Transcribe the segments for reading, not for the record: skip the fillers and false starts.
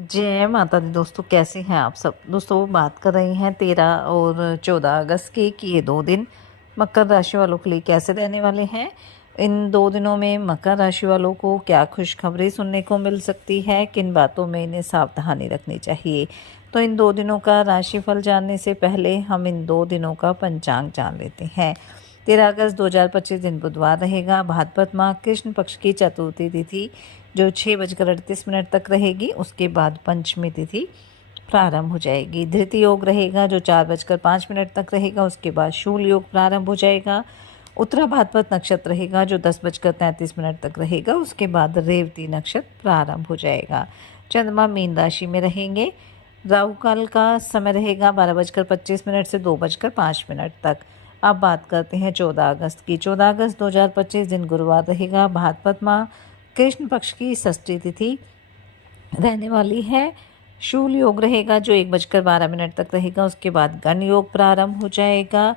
जय माता दी दोस्तों, कैसे हैं आप सब। दोस्तों बात कर रहे हैं 13 और 14 अगस्त की कि ये 2 दिन मकर राशि वालों के लिए कैसे रहने वाले हैं। इन 2 दिनों में मकर राशि वालों को क्या खुशखबरी सुनने को मिल सकती है, किन बातों में इन्हें सावधानी रखनी चाहिए। तो इन 2 दिनों का राशिफल जानने से पहले हम इन 2 दिनों का पंचांग जान लेते हैं। 13 अगस्त 2025 दिन बुधवार रहेगा। भाद्रपद माह कृष्ण पक्ष की चतुर्थी तिथि जो 6:38 तक रहेगी। उसके बाद पंचमी तिथि प्रारंभ हो जाएगी। धृति योग रहेगा जो 4:05 तक रहेगा। उसके बाद शूल योग प्रारंभ हो जाएगा। उत्तरा भाद्रपद नक्षत्र रहेगा जो 10:33 तक रहेगा। उसके बाद रेवती नक्षत्र प्रारंभ हो जाएगा। चंद्रमा मीन राशि में रहेंगे। राहु काल का समय रहेगा 12:25 से 2:05 तक। अब बात करते हैं 14 अगस्त की। 14 अगस्त 2025 दिन गुरुवार रहेगा। भाद्रपद माह कृष्ण पक्ष की षष्ठी तिथि रहने वाली है। शूल योग रहेगा जो 1:12 तक रहेगा। उसके बाद गण योग प्रारंभ हो जाएगा।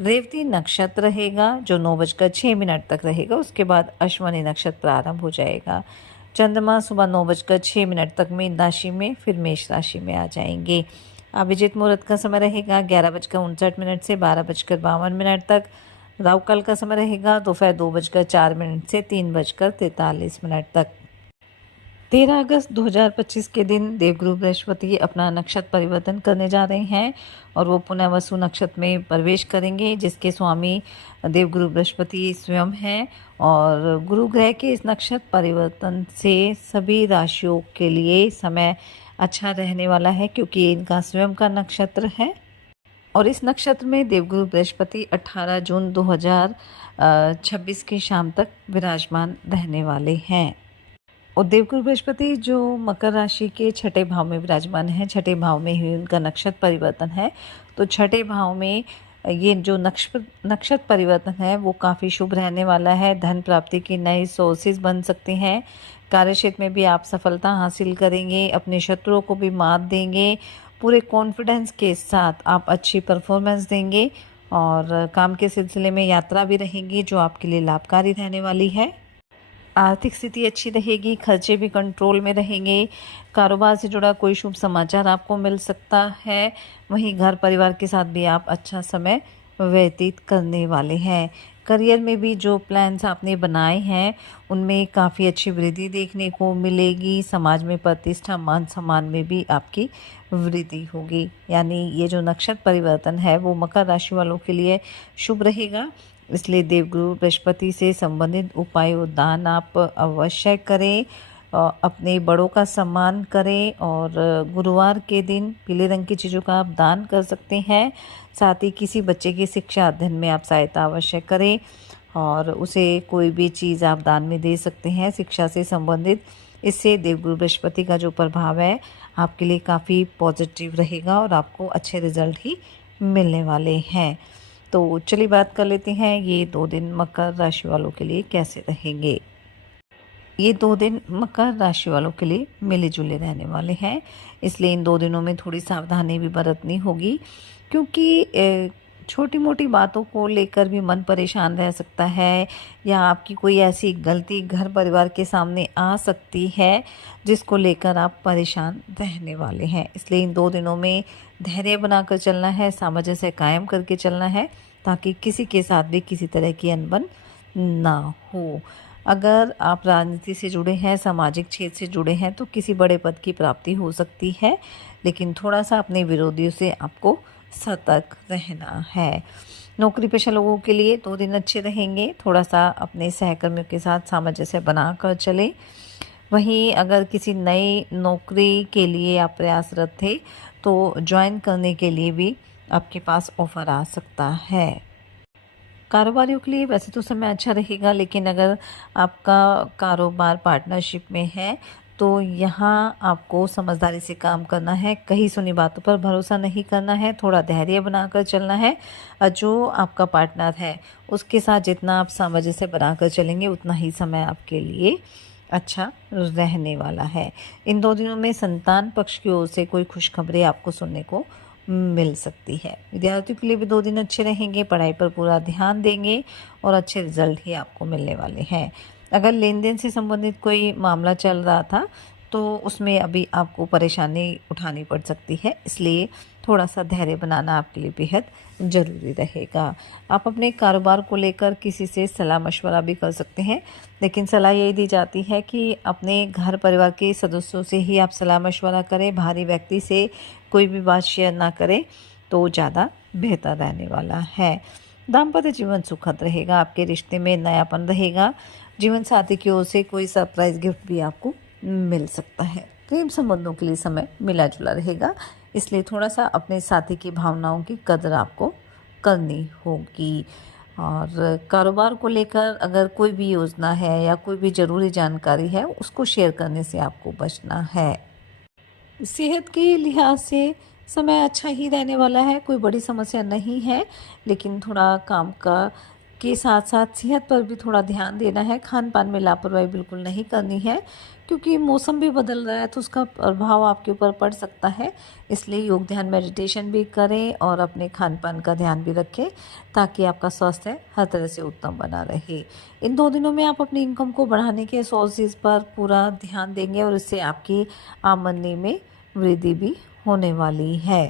रेवती नक्षत्र रहेगा जो 9:06 तक रहेगा। उसके बाद अश्वनी नक्षत्र प्रारंभ हो जाएगा। चंद्रमा सुबह 9:06 तक मीन राशि में फिर मेष राशि में आ जाएंगे। अभिजीत मुहूर्त का समय रहेगा 11:59 से 12:52 तक। राहु काल का समय रहेगा दोपहर 2:04 से 3:43 तक। 13 अगस्त 2025 के दिन देवगुरु बृहस्पति अपना नक्षत्र परिवर्तन करने जा रहे हैं और वो पुनः वसु नक्षत्र में प्रवेश करेंगे, जिसके स्वामी देवगुरु बृहस्पति स्वयं हैं। और गुरु ग्रह के इस नक्षत्र परिवर्तन से सभी राशियों के लिए समय अच्छा रहने वाला है, क्योंकि इनका स्वयं का नक्षत्र है। और इस नक्षत्र में देवगुरु बृहस्पति 18 जून 2026 की शाम तक विराजमान रहने वाले हैं। और देवगुरु बृहस्पति जो मकर राशि के छठे भाव में विराजमान है, छठे भाव में ही उनका नक्षत्र परिवर्तन है। तो छठे भाव में ये जो नक्षत्र परिवर्तन है वो काफ़ी शुभ रहने वाला है। धन प्राप्ति की नई सोर्सेज बन सकते हैं। कार्यक्षेत्र में भी आप सफलता हासिल करेंगे, अपने शत्रुओं को भी मात देंगे। पूरे कॉन्फिडेंस के साथ आप अच्छी परफॉर्मेंस देंगे। और काम के सिलसिले में यात्रा भी रहेगी जो आपके लिए लाभकारी रहने वाली है। आर्थिक स्थिति अच्छी रहेगी, खर्चे भी कंट्रोल में रहेंगे। कारोबार से जुड़ा कोई शुभ समाचार आपको मिल सकता है। वहीं घर परिवार के साथ भी आप अच्छा समय व्यतीत करने वाले हैं। करियर में भी जो प्लान्स आपने बनाए हैं उनमें काफ़ी अच्छी वृद्धि देखने को मिलेगी। समाज में प्रतिष्ठा मान सम्मान में भी आपकी वृद्धि होगी। यानी ये जो नक्षत्र परिवर्तन है वो मकर राशि वालों के लिए शुभ रहेगा। इसलिए देवगुरु बृहस्पति से संबंधित उपाय और दान आप अवश्य करें। अपने बड़ों का सम्मान करें और गुरुवार के दिन पीले रंग की चीज़ों का आप दान कर सकते हैं। साथ ही किसी बच्चे की शिक्षा अध्ययन में आप सहायता अवश्य करें और उसे कोई भी चीज़ आप दान में दे सकते हैं शिक्षा से संबंधित। इससे देवगुरु बृहस्पति का जो प्रभाव है आपके लिए काफ़ी पॉजिटिव रहेगा और आपको अच्छे रिजल्ट ही मिलने वाले हैं। तो चलिए बात कर लेते हैं ये 2 दिन मकर राशि वालों के लिए कैसे रहेंगे। ये 2 दिन मकर राशि वालों के लिए मिले जुले रहने वाले हैं। इसलिए इन 2 दिनों में थोड़ी सावधानी भी बरतनी होगी, क्योंकि छोटी मोटी बातों को लेकर भी मन परेशान रह सकता है, या आपकी कोई ऐसी गलती घर परिवार के सामने आ सकती है जिसको लेकर आप परेशान रहने वाले हैं। इसलिए इन 2 दिनों में धैर्य बनाकर चलना है, सामंजस्य कायम करके चलना है, ताकि किसी के साथ भी किसी तरह की अनबन ना हो। अगर आप राजनीति से जुड़े हैं, सामाजिक क्षेत्र से जुड़े हैं, तो किसी बड़े पद की प्राप्ति हो सकती है, लेकिन थोड़ा सा अपने विरोधियों से आपको सतर्क रहना है। नौकरी पेशा लोगों के लिए 2 दिन अच्छे रहेंगे। थोड़ा सा अपने सहकर्मियों के साथ सामंजस्य बनाकर चलें। वहीं अगर किसी नई नौकरी के लिए आप प्रयासरत थे तो ज्वाइन करने के लिए भी आपके पास ऑफ़र आ सकता है। कारोबारियों के लिए वैसे तो समय अच्छा रहेगा, लेकिन अगर आपका कारोबार पार्टनरशिप में है तो यहाँ आपको समझदारी से काम करना है। कहीं सुनी बातों पर भरोसा नहीं करना है, थोड़ा धैर्य बनाकर चलना है। और जो आपका पार्टनर है उसके साथ जितना आप सामंजस्य बनाकर चलेंगे उतना ही समय आपके लिए अच्छा रहने वाला है। इन 2 दिनों में संतान पक्ष की ओर से कोई खुशखबरी आपको सुनने को मिल सकती है। विद्यार्थियों के लिए भी 2 दिन अच्छे रहेंगे। पढ़ाई पर पूरा ध्यान देंगे और अच्छे रिजल्ट ही आपको मिलने वाले हैं। अगर लेन देन से संबंधित कोई मामला चल रहा था तो उसमें अभी आपको परेशानी उठानी पड़ सकती है, इसलिए थोड़ा सा धैर्य बनाना आपके लिए बेहद ज़रूरी रहेगा। आप अपने कारोबार को लेकर किसी से सलाह मशवरा भी कर सकते हैं, लेकिन सलाह यही दी जाती है कि अपने घर परिवार के सदस्यों से ही आप सलाह मशवरा करें, बाहरी व्यक्ति से कोई भी बात शेयर ना करें तो ज़्यादा बेहतर रहने वाला है। दाम्पत्य जीवन सुखद रहेगा, आपके रिश्ते में नयापन रहेगा, जीवन साथी की ओर से कोई सरप्राइज गिफ्ट भी आपको मिल सकता है। प्रेम संबंधों के लिए समय मिला जुला रहेगा, इसलिए थोड़ा सा अपने साथी की भावनाओं की कदर आपको करनी होगी। और कारोबार को लेकर अगर कोई भी योजना है या कोई भी ज़रूरी जानकारी है, उसको शेयर करने से आपको बचना है। सेहत के लिहाज से समय अच्छा ही रहने वाला है, कोई बड़ी समस्या नहीं है, लेकिन थोड़ा काम का के साथ साथ सेहत पर भी थोड़ा ध्यान देना है। खान पान में लापरवाही बिल्कुल नहीं करनी है, क्योंकि मौसम भी बदल रहा है तो उसका प्रभाव आपके ऊपर पड़ सकता है। इसलिए योग ध्यान मेडिटेशन भी करें और अपने खान पान का ध्यान भी रखें, ताकि आपका स्वास्थ्य हर तरह से उत्तम बना रहे। इन 2 दिनों में आप अपनी इनकम को बढ़ाने के सोर्सेज पर पूरा ध्यान देंगे और इससे आपकी आमदनी में वृद्धि भी होने वाली है।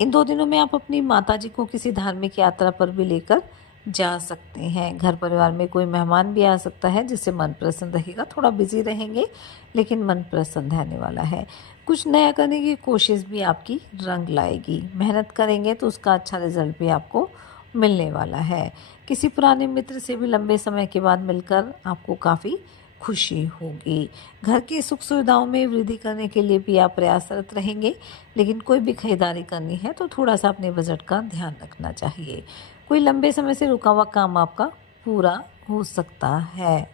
इन 2 दिनों में आप अपनी माताजी को किसी धार्मिक यात्रा पर भी लेकर जा सकते हैं। घर परिवार में कोई मेहमान भी आ सकता है, जिससे मन प्रसन्न रहेगा। थोड़ा बिजी रहेंगे, लेकिन मन प्रसन्न रहने वाला है। कुछ नया करने की कोशिश भी आपकी रंग लाएगी। मेहनत करेंगे तो उसका अच्छा रिजल्ट भी आपको मिलने वाला है। किसी पुराने मित्र से भी लंबे समय के बाद मिलकर आपको काफ़ी खुशी होगी। घर की सुख सुविधाओं में वृद्धि करने के लिए भी आप प्रयासरत रहेंगे, लेकिन कोई भी खरीदारी करनी है तो थोड़ा सा अपने बजट का ध्यान रखना चाहिए। कोई लंबे समय से रुका हुआ काम आपका पूरा हो सकता है।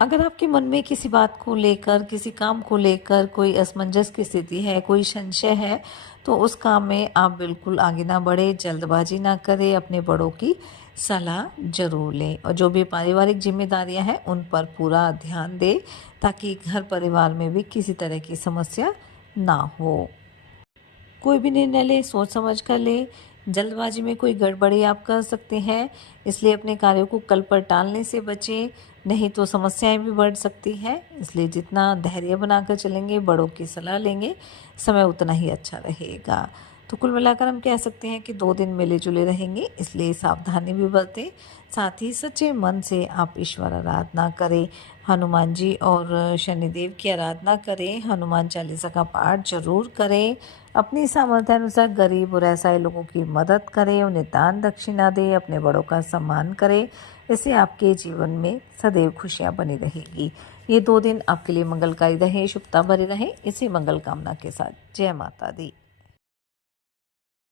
अगर आपके मन में किसी बात को लेकर, किसी काम को लेकर कोई असमंजस की स्थिति है, कोई संशय है, तो उस काम में आप बिल्कुल आगे ना बढ़े, जल्दबाजी ना करें, अपने बड़ों की सलाह ज़रूर लें और जो भी पारिवारिक जिम्मेदारियां हैं उन पर पूरा ध्यान दें, ताकि घर परिवार में भी किसी तरह की समस्या ना हो। कोई भी निर्णय लें सोच समझ कर लें, जल्दबाजी में कोई गड़बड़ी आप कर सकते हैं, इसलिए अपने कार्यों को कल पर टालने से बचें, नहीं तो समस्याएं भी बढ़ सकती हैं। इसलिए जितना धैर्य बनाकर चलेंगे, बड़ों की सलाह लेंगे, समय उतना ही अच्छा रहेगा। तो कुल मिलाकर हम कह सकते हैं कि 2 दिन मिले जुले रहेंगे, इसलिए सावधानी भी बरतें। साथ ही सच्चे मन से आप ईश्वर आराधना करें, हनुमान जी और शनिदेव की आराधना करें, हनुमान चालीसा का पाठ जरूर करें, अपनी सामर्थ्य अनुसार गरीब और असहाय लोगों की मदद करें, उन्हें दान दक्षिणा दें, अपने बड़ों का सम्मान करें। इससे आपके जीवन में सदैव खुशियाँ बनी रहेगी। ये 2 दिन आपके लिए मंगलकारी रहे, शुभता भरे रहे, इसी मंगल कामना के साथ जय माता दी।